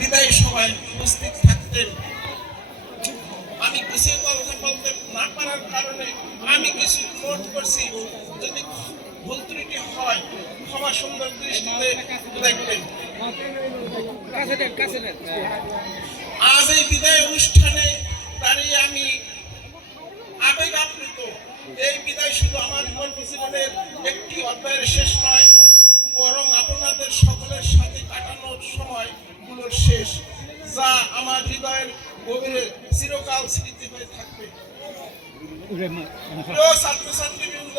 বিদায় সভায় উপস্থিত থাকতেন। আমি কিছু কথা বলতে না পারার কারণে আমি কিছু নোট করছি, যদি ভুল ত্রুটি হয় ক্ষমা সুন্দর দৃষ্টিতে দেখবেন। আজ এই বিদায় অনুষ্ঠানে দাঁড়িয়ে আমি আবেগ আপ্লুত। এই বিদায় শুধু আমার জীবনের একটি অধ্যায়ের শেষ নয়, বরং আপনাদের সকলের সাথে কাটানোর সময়গুলোর শেষ, যা আমার হৃদয়ের গভীরে চিরকাল স্মৃতি হয়ে থাকবে। প্রিয় ছাত্রছাত্রীবৃন্দ,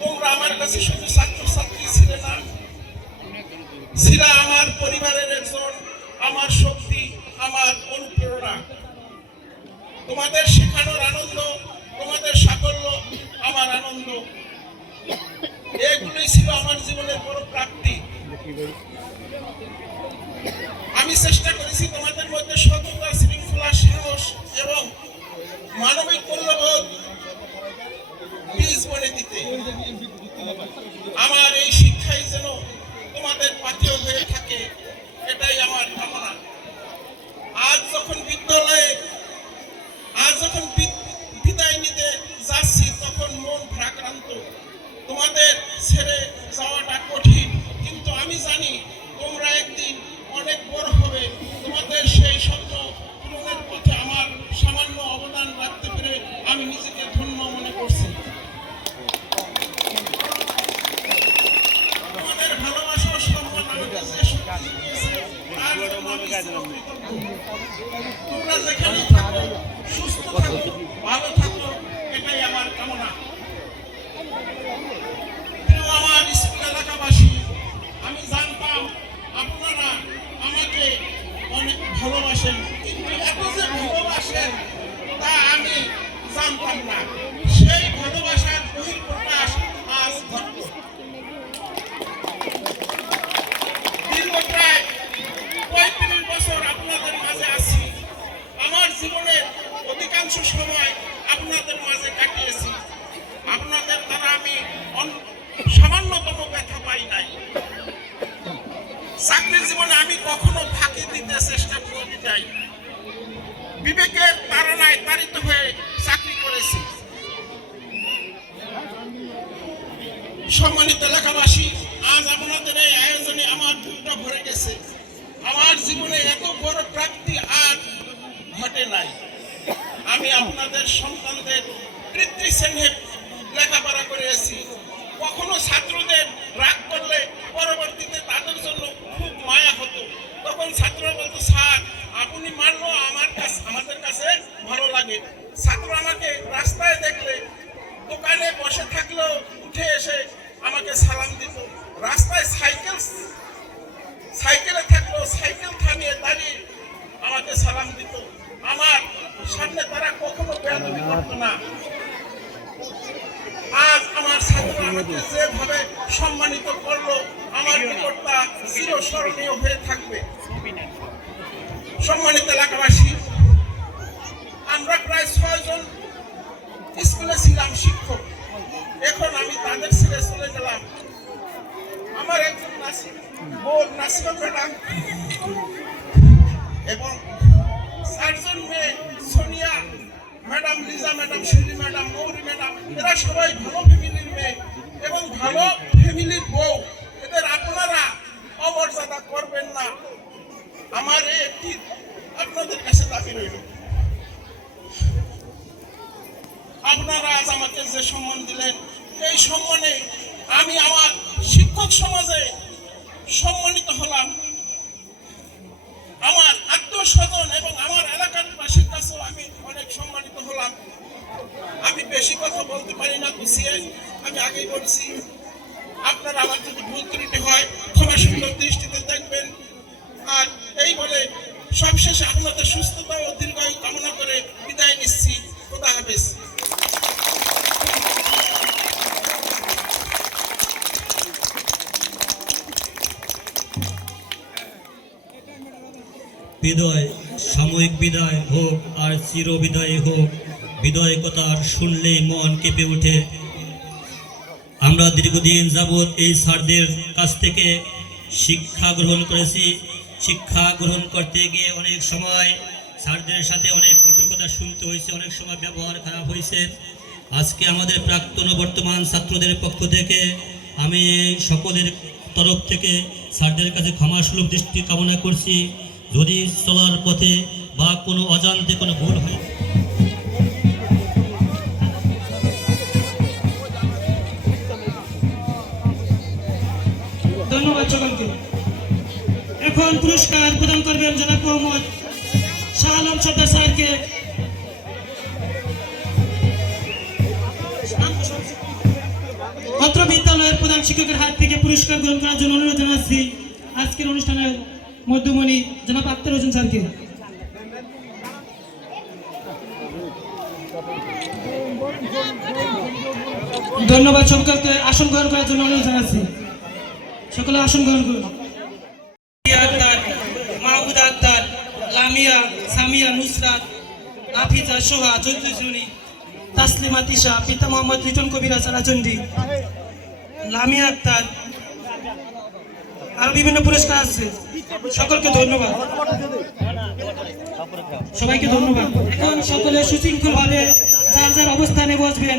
তোমরা আমার কাছে শুধু ছাত্রছাত্রী ছিলে না, ছিলা আমার পরিবারের একজন, আমার শক্তি, আমার অনুপ্রেরণা। তোমাদের শেখানোর আনন্দ, তোমাদের সাফল্য আমার আনন্দ, এগুলোই ছিল আমার জীবনের বড় প্রাপ্তি। আমি চেষ্টা করেছি তোমাদের মধ্যে সততা, শৃঙ্খলা, সাহস এবং মানবিক মূল্যবোধ বীজ বনে দিতে। আমার এই শিক্ষাই যেন তোমাদের পাথেয় হয়ে থাকে, এটাই আমার কামনা। আজ যখন বিদায় নিতে যাচ্ছি, তখন মন ভারাক্রান্ত। তোমাদের ছেড়ে যাওয়াটা কঠিন, কিন্তু আমি জানি তোমরা একদিন অনেক বড় হবে। তোমাদের সেই স্বপ্ন পূরণের পথে আমার সামান্য অবদান রাখতে পেরে আমি নিজেকে ধন্য মনে করছি। তোমাদের ভালোবাসা ও সম্মান আমাকে যে শক্তি দিয়েছে, তার জন্য আমি কৃতজ্ঞ। তোমরা যেখানে থাকো, সুস্থ থাকো, ভালো থাকো, এটাই আমার কামনা। আমার স্কুল এলাকাবাসী, আমি জানতাম আপনারা আমাকে অনেক ভালোবাসেন, কিন্তু এত যে ভালোবাসেন তা আমি জানতাম না। সেই ভালোবাসার বহিঃপ্রকাশ আজ ঘটল। দীর্ঘ প্রায় 35 বছর আপনাদের মাঝে আছি। আমার জীবনের অধিকাংশ সময় আপনাদের মাঝে কাটিয়েছি। আপনাদের দ্বারা আমি সামান্যতম ব্যথা পাই নাই। চাকরির জীবনে আমি কখনো ফাঁকি দিতে চেষ্টা করি নাই। বিবেকের তাড়নায় তাড়িত হয়ে চাকরি করেছি। সম্মানিত এলাকাবাসী, আজ আপনাদের এই আয়োজনে আমার বুকটা ভরে গেছে। আমার জীবনে এত বড় প্রাপ্তি আর ঘটে নাই। আমি আপনাদের সন্তানদের পিতৃস্নেহে লেখাপড়া করেছি। কখনো ছাত্রদের রাগ করলে পরবর্তীতে তাদের জন্য খুব মায়া হতো। তখন ছাত্ররা বলতো, স্যার আপনি মানলো আমাদের কাছে ভালো লাগে। ছাত্র আমাকে রাস্তায় দেখলে, দোকানে বসে থাকলেও উঠে এসে আমাকে সালাম দিত। রাস্তায় সাইকেলে থাকলেও সাইকেল থামিয়ে দাঁড়িয়ে আমাকে সালাম দিত। আমার সামনে তারা কখনো বেয়াদবি করতো না। আজ আমার ছাত্ররা আমাকে যেভাবে সম্মানিত করলো, আমার নিকটতা চিরস্মরণীয় হয়ে থাকবে। সম্মানিত এলাকাবাসী, আমরা প্রায় 6 জন স্কুলে ছিলাম শিক্ষক, এখন আমি তাদের ছেড়ে চলে গেলাম। আমার একজন নাসিমা ম্যাডাম এবং 4 জন মেয়ে, Sonia madam, Liza madam, Shiri madam, Mouri madam, এরা সবাই ভালো ফ্যামিলির মেয়ে এবং ভালো ফ্যামিলির বউ। এদের আপনারা অমর্যাদা করবেন না। আমার একটি আপনাদের কাছে দাবি রইল, আপনারা আজ আমাকে যে সম্মান দিলেন, এই সম্মানে আমি আমার শিক্ষক সমাজে সম্মানিত হলাম। আমার আত্মস্বজন এবং আমার এলাকার বাসীর কাছেও আমি অনেক সম্মানিত হলাম। আমি বেশি কথা বলতে পারি না, গুছিয়ে আমি আগেই বলছি। আপনারা আমার যদি ভুল ত্রুটি হয় ক্ষমা সুন্দর দৃষ্টিতে দেখবেন। আর এই বলে সবশেষে আপনাদের সুস্থতা ও দীর্ঘায়ু কামনা করে বিদায় নিচ্ছি। খোদা হাফেজ। বিদায় সাময়িক বিদায় হোক আর চির বিদায় হোক, বিদায় কথার শুনলেই মন কেঁপে ওঠে। আমরা দীর্ঘদিন যাবৎ এই স্যারদের কাছ থেকে শিক্ষা গ্রহণ করেছি। শিক্ষা গ্রহণ করতে গিয়ে অনেক সময় স্যারদের সাথে অনেক কটু কথা শুনতে হয়েছে, অনেক সময় ব্যবহার খারাপ হয়েছে। আজকে আমাদের প্রাক্তন ও বর্তমান ছাত্রদের পক্ষ থেকে আমি সকলের তরফ থেকে স্যারদের কাছে ক্ষমাসুলভ দৃষ্টি কামনা করছি। যদি চলার পথে বা কোনো অজান্তে কোনো ভুল হয়, ধন্যবাদ সকলকে। এখন পুরস্কার প্রদান করবেন জনাব মোহাম্মদ শাহ আলম সর্দার স্যারকে। অত্র বিদ্যালয়ের প্রধান শিক্ষকের হাত থেকে পুরস্কার গ্রহণ করার জন্য অনুরোধ জানাচ্ছি আজকের অনুষ্ঠানের মধ্যমণি জনাব আক্তার হোসেন স্যারকে। ধন্যবাদ সকলকে। আসন গ্রহণ করার জন্য অনুরোধ জানাচ্ছি, সকলে আসন গ্রহণ করুন। আক্তার, মাহমুদা আক্তার, লামিয়া, সামিয়া, নুসরাত, হাফিজা, সোহা, চৌধুরী, তাসলিমা, তিশা, পিতা মোহাম্মদ লিটন কবিরা, চারাচন্ডী, লামিয়া আক্তার, আরো বিভিন্ন পুরস্কার আছে। সকলকে ধন্যবাদ, সবাইকে ধন্যবাদ। এখন সকলে সুশৃঙ্খল ভাবে যার যার অবস্থানে বসবেন,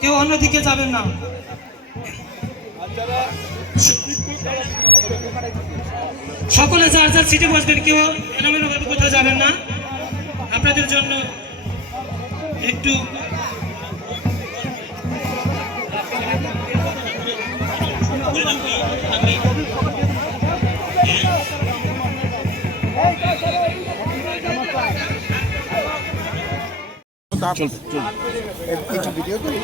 কেউ অন্যদিকে যাবেন না। সকলে যার যার সিটে বসবেন, কেউ এলোমেলো ভাবে কোথাও যাবেন না। আপনাদের জন্য একটু কিছু ভিডিও করি।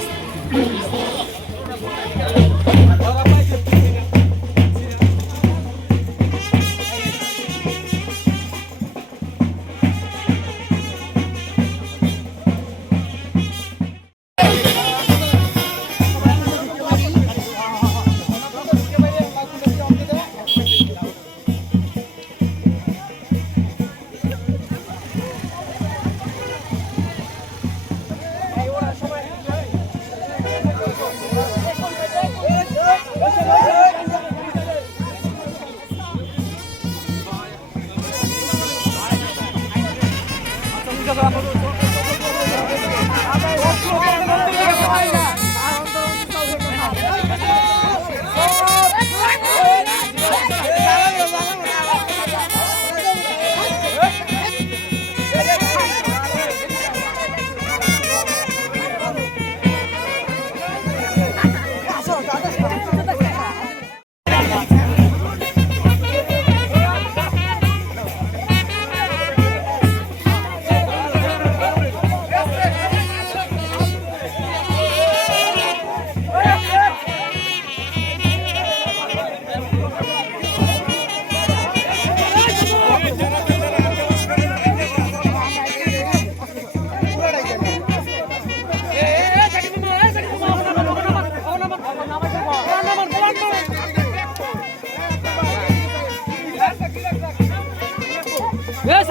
Yes,